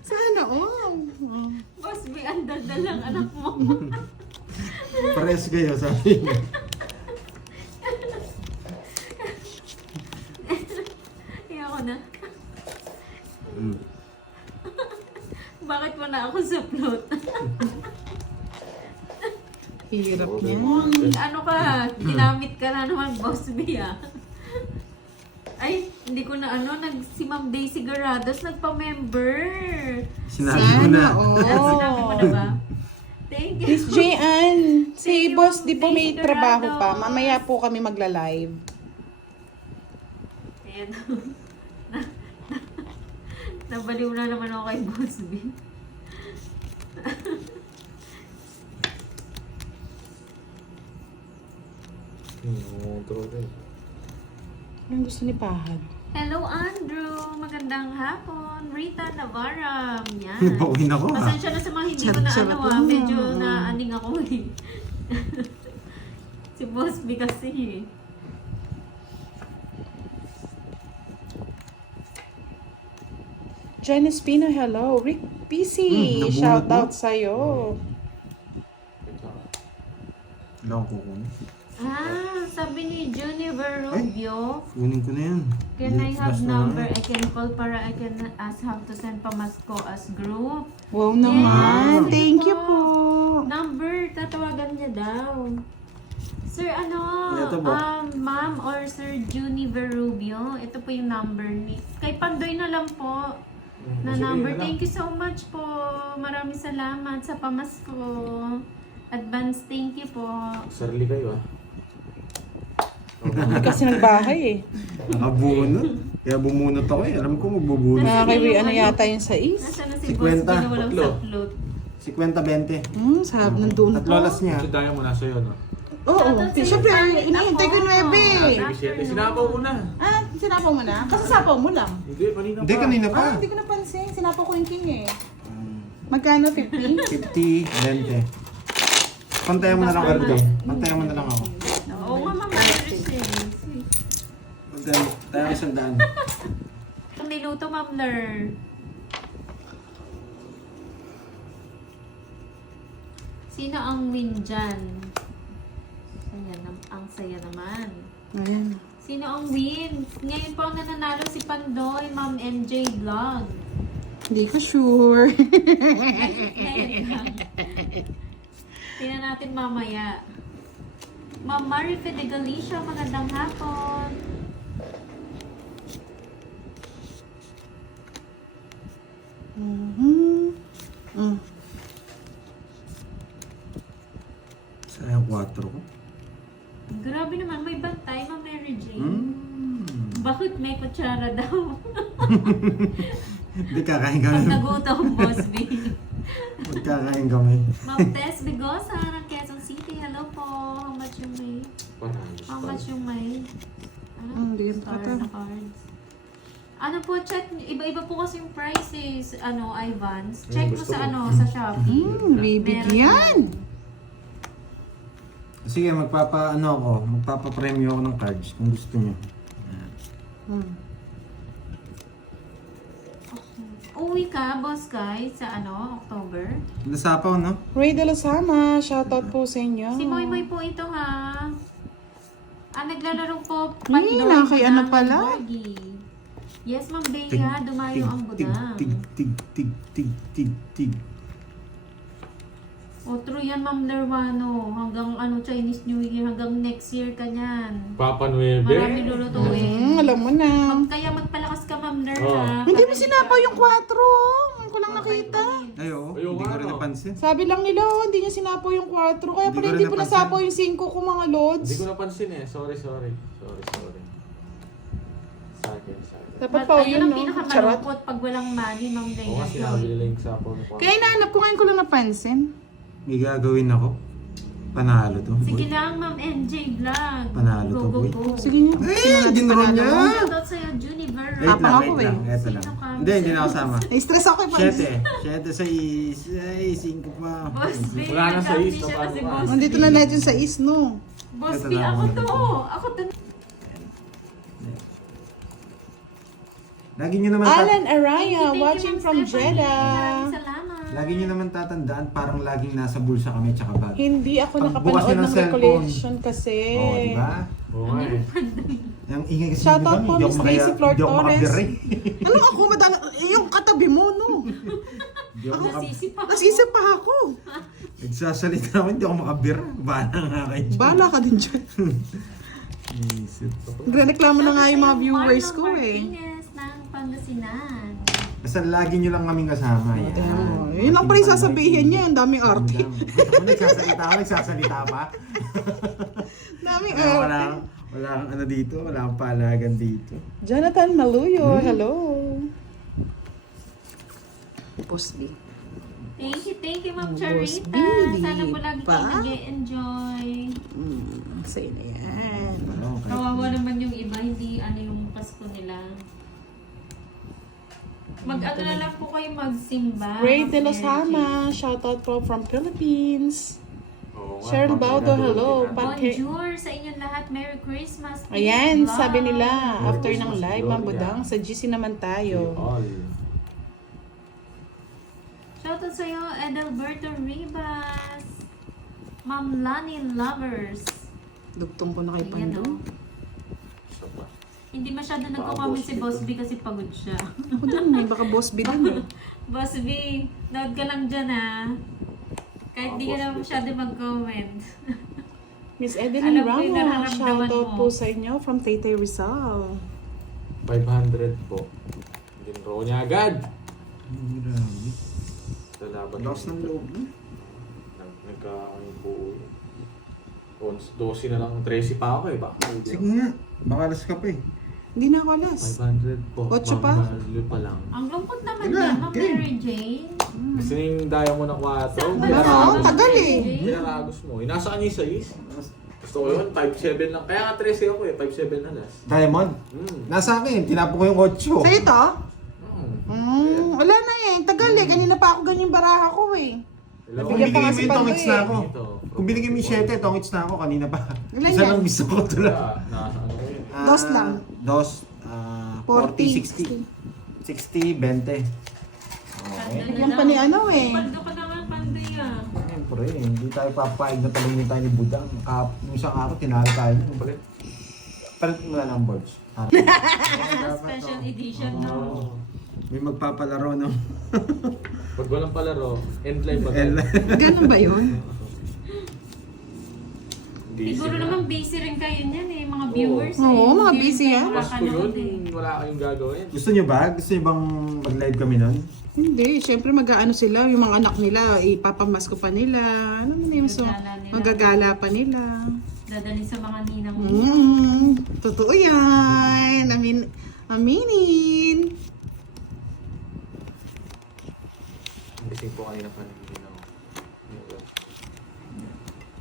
Sana oh. Boss B, ang daldal ng anak mo. Pares kayo, sabi niya. Kaya ako na, Mm. bakit mo na ako sa plot? Hirap Oo, niya. Ano ka, ginamit ka na naman, Boss B, ah. Ay, hindi ko na si Ma'am Daisy Garados nagpa-member. Sinabi ko na. Oo. Sinabi mo na ba? Thank you. Miss J.Ann, si Thank you, boss, di po may Daisy trabaho pa. Dorados. Mamaya po kami magla-live. Ayan. Nabaliw na naman ako kay Boss B. Anong gusto ni Pahad? Hello, Andrew! Magandang hapon! Rita Navarra! Yan. Napauwi na ko ha. Pasensya na sa mga hindi ko na Sarap ano na. medyo naaning ako eh. Si Boss B kasi eh. Jen Espino, hello. Rick PC, nabunot shout mo. out sa'yo. Wala akong kukunin. Sabi ni Juniver Rubio, Kunin ko na yan. can I have Last na number lang. I can call para I can ask how to send pamasko as group? Wow naman. Yes, Thank sige you po. Number, tatawagan niya daw. Sir, ano, Ito po. ma'am or Sir Juniver Rubio, ito po yung number ni, kay Pandoy na lang po, na number. Thank you so much po. Maraming salamat sa pamasko. Advance thank you po. Sarili kayo ah. Hindi kasi nagbahay eh. Nakabunot. Kaya bumunot ako eh. Alam ko magbubunot. Nakakaiwi, ano yata yung sa is? Nasaan na si 50. Boss B na walang Tatlo. saplot? 50-20. Sarap nandun po. Tatlo alas niya. Si Daya mo nasa iyo, no? Oo, Shoutout sa'yo, siyempre, Pangit inihintay ko ako. 9. Sinapaw mo na. Sinapaw mo na? Kasi sapaw mo lang. Hindi, kanina Hindi, pa. kanina pa. Hindi ko napansin. Sinapaw ko yung king eh. Magkano? 50? 50-20. Pantayan mo na lang ako. Pantayan mo na lang ako. Oo nga, Ma'am Iris eh. Pantayan mo. Tayo ang 100. Ang niluto, Ma'am Ler. Sino ang win dyan? Ang saya naman. Ayan. Sino ang win? Ngayon po ang nananalo si Pandoy, Ma'am NJ Vlog. Hindi ko sure. Ngayon lang. Tingnan natin mamaya. Ma'am Marife de Galicia, magandang hapon. Sayang 4 ko. Grabe naman, may bantay, Ma'am Mary Jane. Mm. Bakit may kutsara daw? Hindi, kakain Pag kami. nagutom, Boss B. Magkakain kami. Ma'am Tess Bigosa ng Quezon City. Hello po. How much yung may? How much yung may? Hindi yun Star pata. na cards. Ano po, check. Iba-iba po kasi yung prices. Ano, Ivans. Check mo gusto sa mo. sa Shopee. Bibigyan. Sige, magpapa-premyo ako ng cards kung gusto niyo. Uwi ka, Boss Kai, sa October. Nasapaw, no? Ray de la Sama, shoutout po sa inyo. Si Moy Moy po ito, ha? Naglalaro po. nakakay ano pala? Borgie. Yes, Ma'am Bea. Dumayo ang budang. Tig. O, true yan, Ma'am Lerwano. Hanggang Chinese New Year, hanggang next year ka niyan. Papa Nueve. Marami lulutuin. Alam mo na. Kaya magpalakas ka, Ma'am Ler, Oh. ha? Hindi mo sinapaw yung 4. Hindi ko lang nakita. Ay, oo. Ayaw Hindi nga, ko rin no? napansin. Sabi lang nila, hindi niya sinapaw yung 4. Kaya Hindi pala ko hindi rin po napansin. nasapaw yung 5 ko, mga lods. Hindi ko napansin eh. Sorry. Sa akin. Dapat pa Ayun yun, ang no? Charot. pinakamalungkot pag walang money, Ma'am Oo, Bea. kasi nabili nila yung sapaw na Kaya inaanap ko ngayon ko lang napansin. May gagawin ako. Panalo to. Sige lang, Ma'am NJ Vlog. Panalo to, boy. Sige niya. Eh, ginroon niya! Shoutout sa'yo, Juniver. Wait Tapang lang, ako wait lang. eh. Eto lang. Sino ka? Hindi na ako sama. Na-stress ako eh. 7, 5 pa. Boss B, Wala na sa nag-update is, siya paano na si ka? Boss Nandito B. na natin sa is, no? Boss Ito B, na ako ako. to. Ako to. Lagi nyo naman Alan Thank Araya, you, watching Ma'am from Stephanie. Jeddah. Maraming salamat. Lagi nyo naman tatandaan, parang laging nasa bulsa kami tsaka bag. Hindi ako Pag bukas nakapanood yun ng ng cellphone. recollection kasi. Oo, di ba? Oo nga eh. Yung ingay kasi Shoutout di ba, po, hindi ako Miss makaya- Daisy Flor hindi ako Torres. makabira eh. Ano ako madala? Yung katabi mo, no? Hindi ako makabira. Nasisipa. Nasisip pa ako. Nagsasalita naman, hindi ako makabira. Bahala nga kayo dyan. Bahala ka din dyan. Isip. Nagreklamo na nga yung mga Shoutout viewers sa'yo, ko Marlon eh. Martinez ng Pangasinan. Basta lagi nyo lang kaming kasama. Yan. Tingnan mo. Yun lang pala yung sasabihin niya. Ang daming arte. Ako nagsasalita pa. Daming Wala arte. kang ano dito, wala kang palagan dito. Jonathan Maluyo, hello. Boss B. Thank you, Ma'am Boss Charita. Billy Sana po lagi pa. kayo nag-enjoy. Sa'yo na yan. Okay. Kawawa naman yung iba, hindi ano yung Pasko nila. Mag-ano na lang po kayo magsimba. Ray De mag-energy. Lozama, shoutout po from Philippines. Oo nga, Cheryl Baudo, pag hello. pinadulog Bonjour sa inyong lahat. Merry Christmas. Ayan, Vlog. sabi nila, Merry after ng Christmas, live, Gloria. Ma'am Budang, sa GC naman natin. tayo. All. Shoutout sa'yo, Edelberto Rivas. Ma'am Lani Lovers. Dugtong ko na kay Ayan Pando. o. Isa pa. Hindi masyado Baka nagko-comment Boss si B Boss to. B kasi pagod siya. Ako din, may baka boss B din. eh. Boss B, nood ka lang dyan ha. Kahit Baka di ka Boss naman B. masyado mag-comment. Miss Edeline Alam ko yung Ramos, nararamdaman shoutout mo. po sa inyo from Taytay Rizal. 500 po. Dinro niya agad. Grabe. Lalaban. Lakas ng loob. Nagka-buo. 12 na lang. 13 pa ako eh. Baka Sige nga, makalas ka pa eh. Hindi na ako alas. 500 po. Otso pa? Mamalo pa lang. Ang lungkot naman Diba? yan, Ma'am Okay. Mary Jane. Kasi yung Diamond na 4. Oo, tagal eh. Pinaragos mo. Inasa ka niya sa is. Gusto ko yun, 5-7 lang. Kaya nga 13 ako eh, 5-7 na last. Diamond, nasa akin, tinapo ko yung 8. Sa ito? Mm. Wala na eh. Tagal eh. Kanina pa ako ganyan baraha ko eh. Hello? Kung Bigyan pa binigay kasi mo yung tongits Pandoy na eh. ako. Ito. Kung binigay mo yung 7, tongits na ako kanina pa. Ilan Isa yan? lang gusto ko ito lang. Nasa ano ko yun. Dos lang. 40, 60. 60, 20. Bigyan pa ni ano eh. Paldo ka naman, Pandoy ah. Siyempre, hindi tayo papayag na talungin tayo ni Budang. Yung isang araw, tinalo tayo. Palit. Palit mo na ng boards. Special edition, no? Oo. May magpapalaro no. Pag walang palaro, end life ba? Ganun ba yun? Siguro naman busy rin kayo niyan eh, mga viewers. Oo, mga Hindi busy kayo yan. Pasko makakanood yun, wala kayong gagawin. Gusto nyo ba? Gusto nyo bang mag-live kami nun? Hindi. Siyempre mag-aano sila. Yung mga anak nila, ipapamasko pa nila. Alam mo yun, so, Magagala nila. magagala pa nila. Dadalhin sa mga ninang mo. Totoo yan. Aminin. Gising po kanina pa nang ginaw.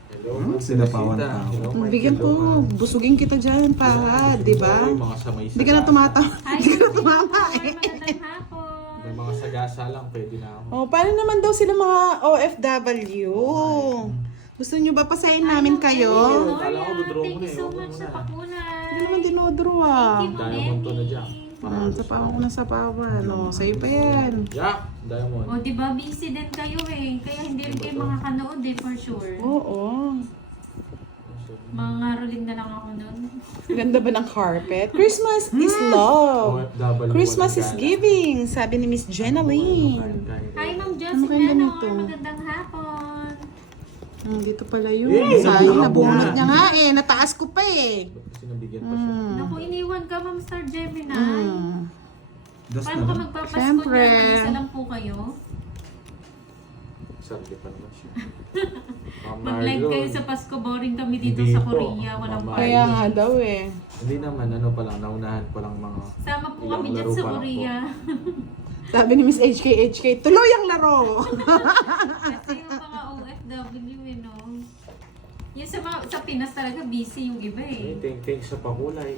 Hello, Sinapawan pa ako. Hello, Mike. Bigyan Hello, po. ma'am. Busugin kita dyan, para, di ba? May mga samay Hindi ka na tumatawa. Hi, Hindi ka na tumama eh. magandang hapon. May mga sagasa lang, pwede na ako. Oh, paano naman daw sila mga OFW? Gusto nyo ba pasayin namin kayo? Kala ko, withdraw mo Thank na you eh. so Huwag mo much na. sa pakulan. Hindi naman dinodro ah. Thank you, Diamond to na dyan. Sa pawan ko na sa pawan. Oh, sa'yo pa yan. Yeah, Diamond. O, di ba busy din kayo eh. Kaya hindi rin kayo makakanood eh, for sure. Oo. Mga rolling na lang ako nun. Ganda ba ng carpet? Christmas is love. OFW, Christmas is walang gala. giving, sabi ni Miss Jenaline. Hi, Ma'am Ano Jocelyn kaya Nanor. ganito? Magandang hapon. Dito pala yun. Eh, Sayang, nakabunot nabunot na. niya nga eh. Nataas ko pa eh. Kasi nabigyan pa siya. Naku, iniwan ka, Ma'am Star Gemini. Dos Paano na ka ba? magpapasko Siyempre. niya? Mag-isa lang po kayo. Sarili pa naman siya. Ma'am Mag-live Marlo, kayo sa Pasko. Boring kami dito Hindi sa po. Korea. Walang Mama. Kaya party. nga daw eh. Hindi naman, ano pa lang, naunahan pa lang mga... Sama po Ilang kami dyan laro sa pa lang Korea. Sabi ni Miss HK, tuloy ang laro. Kasi yung mga OFW, eh, no? Yung sa Pinas talaga busy yung iba eh. Thanks sa pakulay.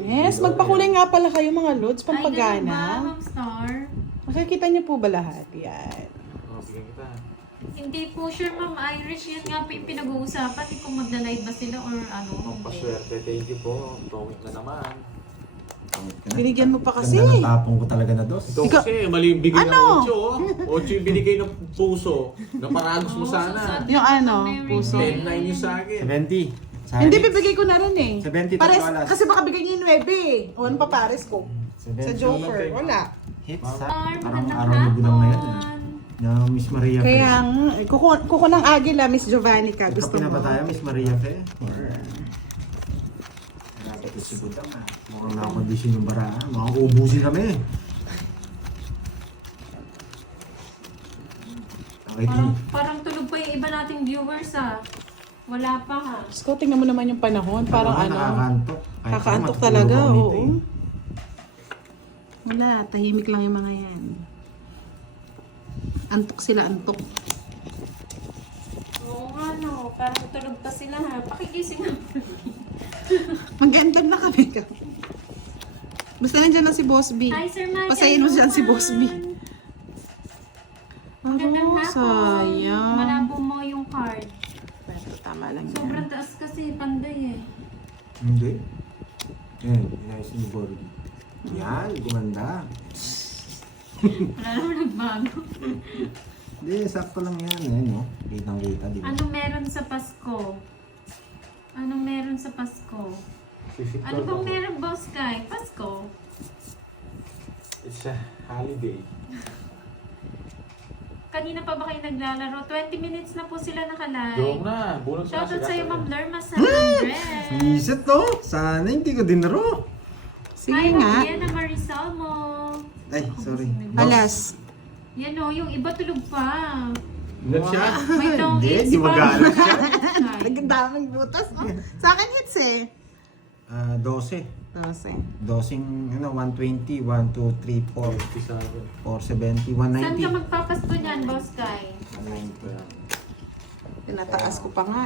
Yes, magpakulay nga pala kayo mga lods, Ay, ganun ba, pampagana. Ma'am Star? Makikita niyo po ba lahat? Yan. Oh, bigyan kita. Hindi po sure, Ma'am Irish. Yan nga po yung pinag-uusapan. Eh, kung magla-live ba sila or ano. Pampaswerte, thank you po. Tawid na naman. Binigyan mo pa kasi. Ganda ng tapong ko talaga na dos. Ito Ikaw- kasi, mali yung bigay Ano? ng 8, oh. 8 yung binigay ng puso. Naparagos mo sana. Yung ano, puso. 10-9 yung sa akin. 70. Sa Hindi, akin, bibigay ko na rin eh. 70 Pares, tatlo alas. kasi baka bigay niya yung 9 eh. O ano pa pares ko? 70. Sa Joker, wala. Hits Star, ha? Parang magandang araw na budang na yan. hapon. Na Miss Maria Fe. Kaya nga, kuko ng agila, Miss Giovanni ka. Gusto Gusto na mo? ba tayo, Miss Maria Fe? Or... Grabe ito si Budang ha. Mukhang nakakondisyon yung bara ha. Mukhang ubusin kami. Okay. Parang tulog pa yung iba nating viewers ah. Wala pa ha. Diyos ko, tingnan mo naman yung panahon. Parang ano. Nakakaantok. Kahit ako, Kakaantok matutulog talaga, ako nito oo. eh. Wala, tahimik lang yung mga yan. Antok sila, antok. Oo nga no, parang tulog pa sila ha. Pakigising na. Magandang na kami ka. Basta nandiyan na si Boss B. Hi Sir Mike. Pasayin mo dyan si Boss B. Magandang Oh, hapon. sayang. Malabo mo yung card. Ito, tama lang Sobrang yan. taas kasi, Pandoy eh. Hindi. Yan, inayos ni Borgie. Yan, gumanda. Wala naman nagbago. Hindi, sakto lang yan. Yan, no? Kitang-kita, di ba? Anong meron sa Pasko? Anong meron sa Pasko? Ano bang meron, Boss Kai? Pasko? It's a holiday. Kanina pa ba kayo naglalaro? 20 minutes na po sila nakalive. Go na. Bunot na Shoutout si sa'yo, Gasa. Ma'am Lerma sa 100. Iset, no? Sana hindi ko dinaro. Sige Hi, nga. Ma'am Diana Marisol mo. Ay, sorry. Alas. Yan o, yung iba tulog pa. Ilan siya? May tong Hindi, hits di pa. magana siya. Nagdaming butas. Oh. Sa akin hits eh. 12. 12. Dosing, 120, 1, 2, 3, 4, 27. 470, Saan ka 190. magpapasko niyan, Boss Kai? 190. Tinataas ko pa nga.